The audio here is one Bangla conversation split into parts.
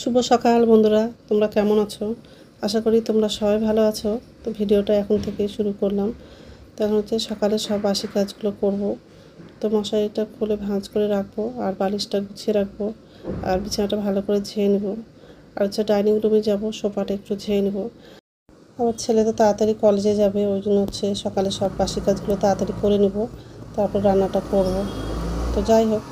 শুভ সকাল বন্ধুরা, তোমরা কেমন আছো? আশা করি তোমরা সবাই ভালো আছো। তো ভিডিওটা এখন থেকেই শুরু করলাম। তো এখন হচ্ছে সকালে সব বাসি কাজগুলো করব। তো মশারিটা খুলে ভাঁজ করে রাখব আর বালিশটা গুছিয়ে রাখব আর বিছানাটা ভালো করে ঝেয়ে নেব। আর হচ্ছে ডাইনিং রুমে যাব, সোফাটা একটু ঝেয়ে নেব। আমার ছেলে তো তাড়াতাড়ি কলেজে যাবে, ওই জন্য হচ্ছে সকালে সব বাসি কাজগুলো তাড়াতাড়ি করে নেব। তারপর রান্নাটা করব। তো যাই হোক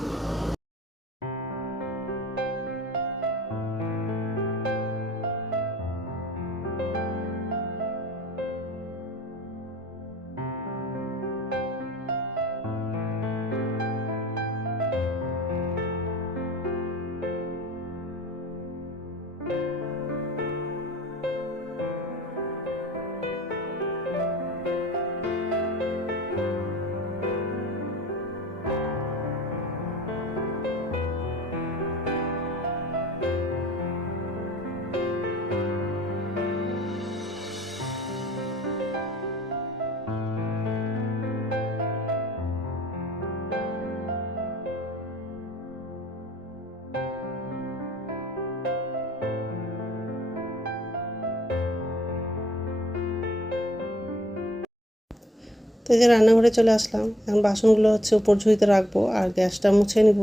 তো যে রান্নাঘরে চলে আসলাম। এখন বাসনগুলো হচ্ছে উপর ঝুড়িতে রাখব, আর গ্যাসটা মুছে নিব,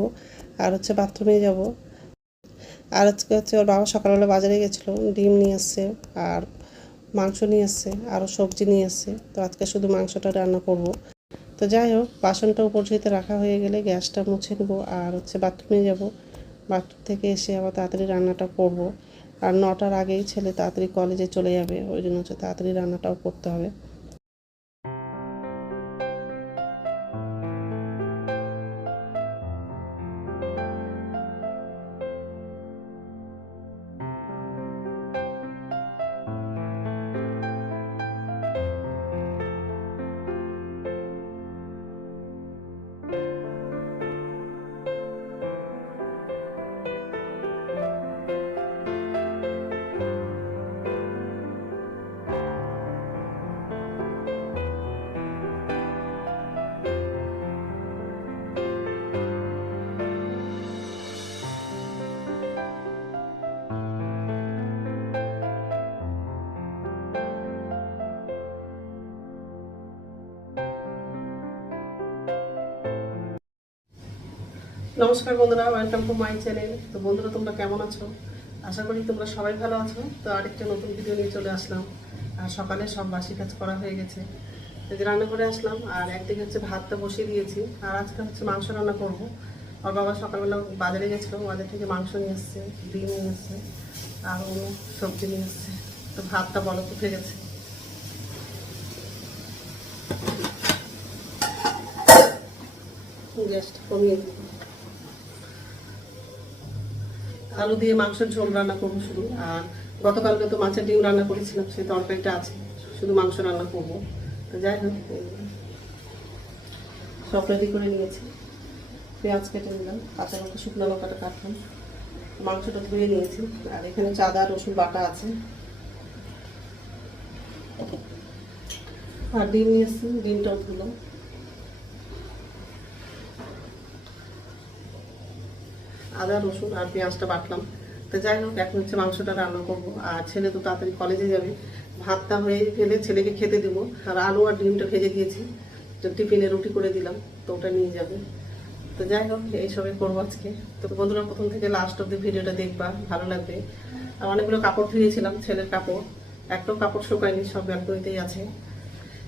আর হচ্ছে বাথরুমে যাব। আর আজকে হচ্ছে ওর বাবা সকালবেলা বাজারে গেছিল, ডিম নিয়ে আসছে, আর মাংস নিয়ে আসছে, আরও সবজি নিয়ে আসছে। তো আজকে শুধু মাংসটা রান্না করব। তো যাই হোক, বাসনটা উপর ঝুড়িতে রাখা হয়ে গেলে গ্যাসটা মুছে নেব, আর হচ্ছে বাথরুমে যাব। বাথরুম থেকে এসে আবার তাড়াতাড়ি রান্নাটা করব। আর নটার আগেই ছেলে তাড়াতাড়ি কলেজে চলে যাবে, ওই জন্য হচ্ছে তাড়াতাড়ি রান্নাটাও করতে হবে। নমস্কার বন্ধুরা ওয়েলকাম টু মাই চ্যানেল তো বন্ধুরা, তোমরা কেমন আছো? আশা করি তোমরা সবাই ভালো আছো। তো আরেকটা নতুন ভিডিও নিয়ে চলে আসলাম। আর সকালে সব বাসি কাজ করা হয়ে গেছে। তো যে রান্না করে আসলাম, আর একদিকে হচ্ছে ভাতটা বসিয়ে দিয়েছি। আর আজকে হচ্ছে মাংস রান্না করব। আর বাবা সকালবেলা বাজারে গেছিল, বাজার থেকে মাংস নিয়ে এসছে, ডিম নিয়ে এসছে আর অন্য সবজি নিয়ে এসছে। তো ভাতটা বলো উঠে গেছে। গ্যাসটা কমিয়ে দিই। আলু দিয়ে মাংসের ঝোল রান্না করব শুধু। আর গতকালকে তো মাছের ডিম রান্না করেছিলাম, সেই তরকারিটা আছে, শুধু মাংস রান্না করব। তো যাই হোক সব রেডি করে নিয়েছি। পেঁয়াজ কেটে নিলাম কাঁচা লঙ্কা শুকনো লঙ্কাটা কাটলাম। মাংসটা ধুয়ে নিয়েছি, আর এখানে চাদা, রসুন বাটা আছে। আর ডিম নিয়েছি ডিমটাও ধুলাম। আদা, রসুন আর পেঁয়াজটা বাটলাম। তো যাই হোক, এখন হচ্ছে মাংসটা রান্না করব। আর ছেলে তো তাড়াতাড়ি কলেজে যাবে। ভাতটা হয়ে ফেলে ছেলেকে খেতে দেবো। আর আলু আর ডিমটা ভেজে দিয়েছি। তো টিফিনে রুটি করে দিলাম। তো ওটা নিয়ে যাবে। তো যাই হোক, এইসবে করব আজকে। তো বন্ধুরা, প্রথম থেকে লাস্ট অব্দি ভিডিওটা দেখবা। ভালো লাগবে। আর অনেকগুলো কাপড় ধুয়েছিলাম, ছেলের কাপড়। একটাও কাপড় শুকায়নি, সব ব্যালকনিতেই আছে।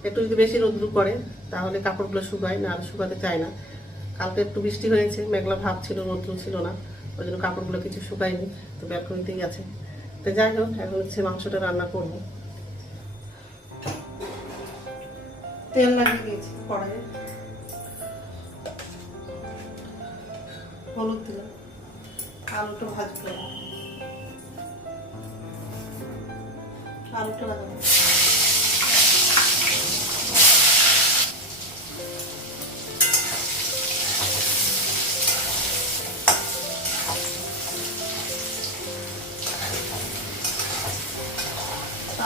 একটু যদি বেশি রোদ্রু করে, তাহলে কাপড়গুলো শুকায়, না আর শুকাতে চায় না। কালকে একটু বৃষ্টি হয়েছে, মেঘলা ভাব ছিল রৌদ্র ছিল না, ওই জন্য কাপড়গুলো কিছু শুকায়নি, তো ব্যালকনিতেই আছে। তো যাই হোক, এখন হচ্ছে মাংসটা রান্না করব। তেল লাগিয়ে দিয়েছি কড়াইয়ে। হলুদ দিলাম। আলুটা ভাজবো। আলুটা লাগাবো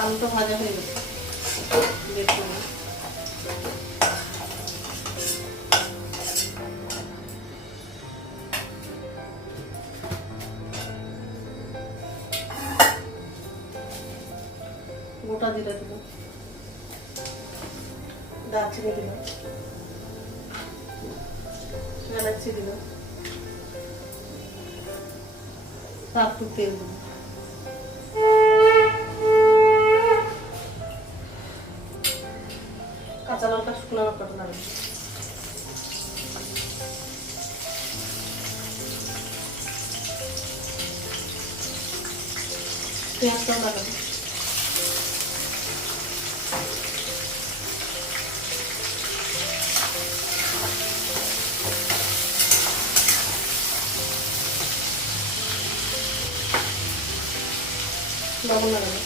আলুটা ভাজা হয়ে গেছে। দেখুন গোটা জিরা দিব। দারচিনি দিল এলাচি দিল তারপর তেল দিলাম কাঁচা লঙ্কা শুকনো লঙ্কাটা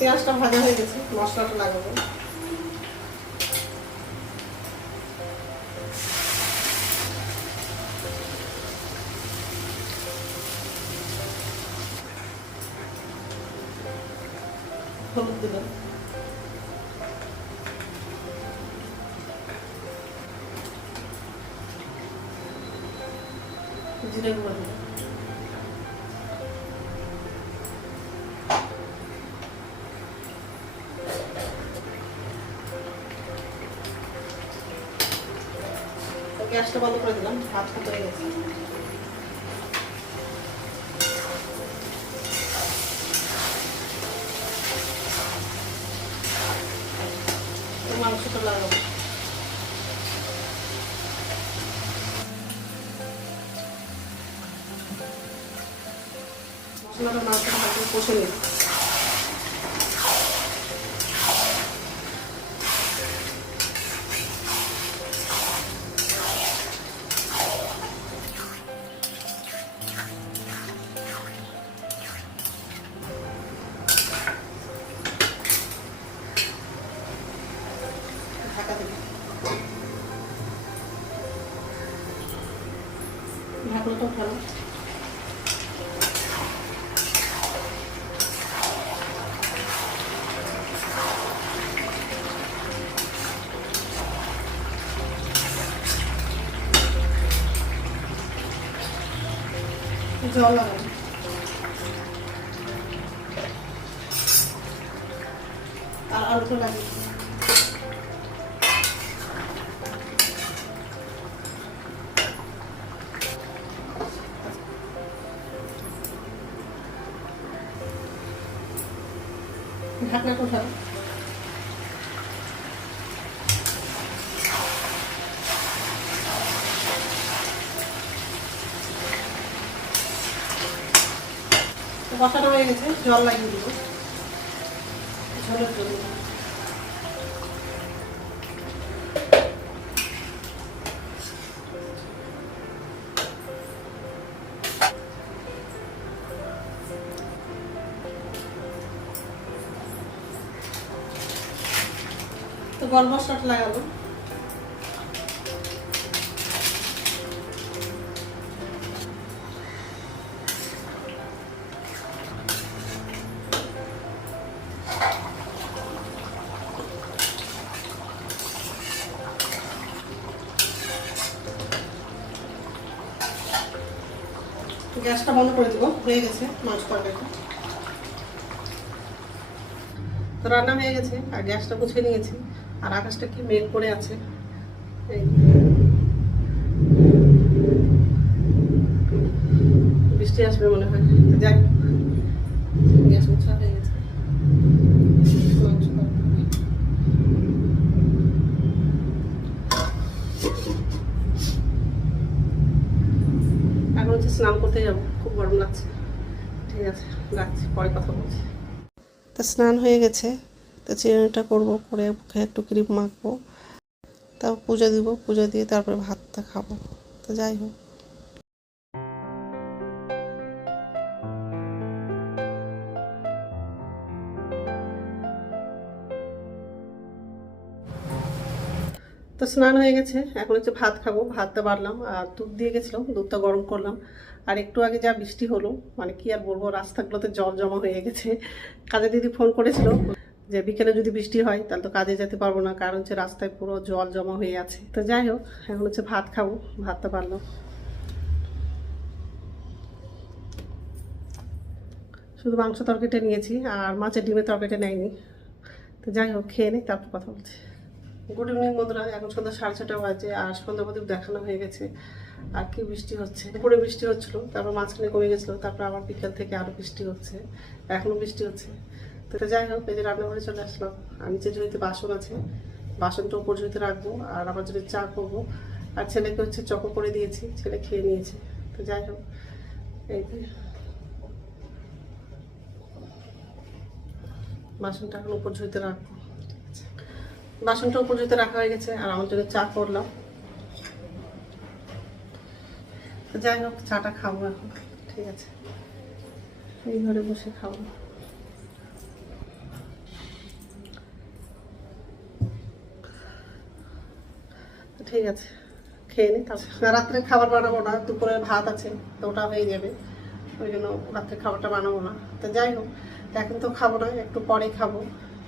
পেঁয়াজটা ভাজা হয়ে গেছে মশলাটা লাগাবো। হলুদ দিলাম। জিরে গুঁড়ো দিলাম। গ্যাসটা বন্ধ করে দিলাম ভাত হয়ে গেছে। মাংসটা লাগাবো। মশলাটা মাংসটা কষে নিই আর লাগিয়ে দিই। ঢাকনা কোথাও বসানো হয়ে গেছে জল লাগিয়ে দিব। ঝোলের জন্য। তো গরম মশলাটা লাগাবো। গ্যাসটা বন্ধ করে দেবো, হয়ে গেছে মাংস তরকারিটা তো রান্না হয়ে গেছে, আর গ্যাসটা গুছিয়ে নিয়েছি। আর আকাশটা কি মেঘ করে আছে। বৃষ্টি আসবে মনে হয়। যাই গ্যাস মুছা হয়ে গেছে মাংস তরকারি। এখন হচ্ছে স্নান করতে যাব খুব গরম লাগছে ঠিক আছে পরে কথা বলছি। তো স্নান হয়ে গেছে, তা চিরুনিটা করব, করে মুখে একটু ক্রিম মাখবো, তারপর পূজা দিব, পূজা দিয়ে তারপরে ভাতটা খাব, তো যাই হোক। তো স্নান হয়ে গেছে, এখন হচ্ছে ভাত খাব, ভাতটা বাড়লাম, আর দুধ দিয়ে গেছিলাম, দুধটা গরম করলাম। আর একটু আগে যা বৃষ্টি হলো মানে কি আর বলব, রাস্তাগুলোতে জল জমা হয়ে গেছে। কাজে দিদি ফোন করেছিল যে বিকেলে যদি বৃষ্টি হয়, তাহলে তো কাজে যেতে পারব না, কারণ হচ্ছে রাস্তায় পুরো জল জমা হয়ে আছে। তো যাই হোক, এখন হচ্ছে ভাত খাব, ভাতটা পারল শুধু মাংস তরকারিটা নিয়েছি, আর মাছের ডিমের তরকারিটা নেয়নি। তো যাই হোক, খেয়ে নিই তারপর কথা বলছি। গুড ইভিনিং বন্ধুরা। এখন সন্ধ্যা সাড়ে ছটা বাজে আর সন্ধ্যা প্রদীপ দেখানো হয়ে গেছে। আর কি বৃষ্টি হচ্ছে? উপরে বৃষ্টি হচ্ছিল, তারপর মাঝখানে কমে গেছিল, তারপর আবার বিকেল থেকে আরও বৃষ্টি হচ্ছে। এখনও বৃষ্টি হচ্ছে। তো যাই হোক, এই যে রান্নাঘরে চলে আসলাম। আর নিচে ঝুড়িতে বাসন আছে, বাসনটা উপর ঝুড়িতে রাখব, আর আমার জন্য চা করব। আর ছেলেকে হচ্ছে চকো করে দিয়েছি, ছেলে খেয়ে নিয়েছে। তো যাই হোক, এই বাসনটা এখন উপর ঝুড়িতে রাখব। বাসনটা উপযুক্ত রাখা হয়ে গেছে, আর আমার জন্য চা করলাম। যাই হোক, চাটা খাব এখন। ঠিক আছে। এই ঘরে বসে খাব। ঠিক আছে, খেয়ে নিই তারপর। রাত্রে খাবার বানাবো না, দুপুরে ভাত আছে, তো ওটা হয়ে যাবে। ওই জন্য রাত্রে খাবারটা বানাবো না। তো যাই হোক, এখন তো খাব না, একটু পরে খাব।